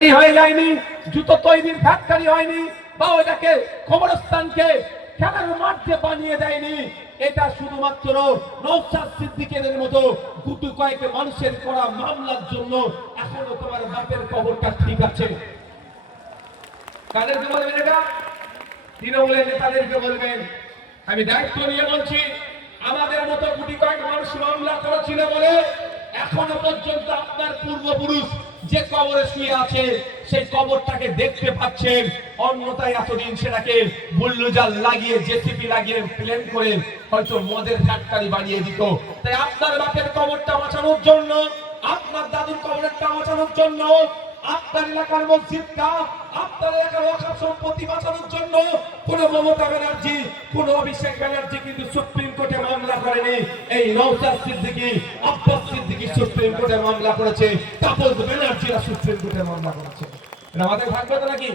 হয়ে যায়নি, জুতো তৈরির ফ্যাক্টরি হয়নি, বা ওটাকে কবরস্থানকে খেলার মাঠ দিয়ে বানিয়ে দেয়নি। এটা শুধুমাত্র নওশাদ সিদ্দিকের মতো গুটি কয়েক মানুষের করা মামলার জন্য এখনো তোমার বাপের কবরটা ঠিক আছে। কাদেরকে বলবেন এটা? তৃণমূলের নেতাদেরকে বলবেন। আমি দায়িত্ব নিয়ে বলছি, আমাদের মতো গুটি কয়েক মানুষ মামলা করেছিল বলে এখনো পর্যন্ত আপনার পূর্বপুরুষ যে কবরে শুয়ে আছে সেই কবরটাকে দেখতে পাচ্ছেন। অন্যথায় এতদিন সেটাকে বুলডোজার লাগিয়ে, জেসিপি লাগিয়ে, প্লেন করে হয়তো মদের ফ্যাক্টরি বানিয়ে দিত। তাই আপনার বাপের কবরটা বাঁচানোর জন্য, আপনার দাদুর কবরটা বাঁচানোর জন্য, আপনার এলাকার মসজিদটা, আপনার এলাকার ওয়াকফ সম্পত্তি বাঁচানোর জন্য কোন মমতা ব্যানার্জি, কোন অভিষেক ব্যানার্জি কিন্তু সুপ্রিম কোর্টে মামলা করেনি। এই নওশাদ সিদ্দিকী, আব্বাস সিদ্দিকী সুপ্রিম কোর্টে মামলা করেছে, তাপস ব্যানার্জিরা সুপ্রিম কোর্টে মামলা করেছে। এটা মাথায় থাকবে তো নাকি?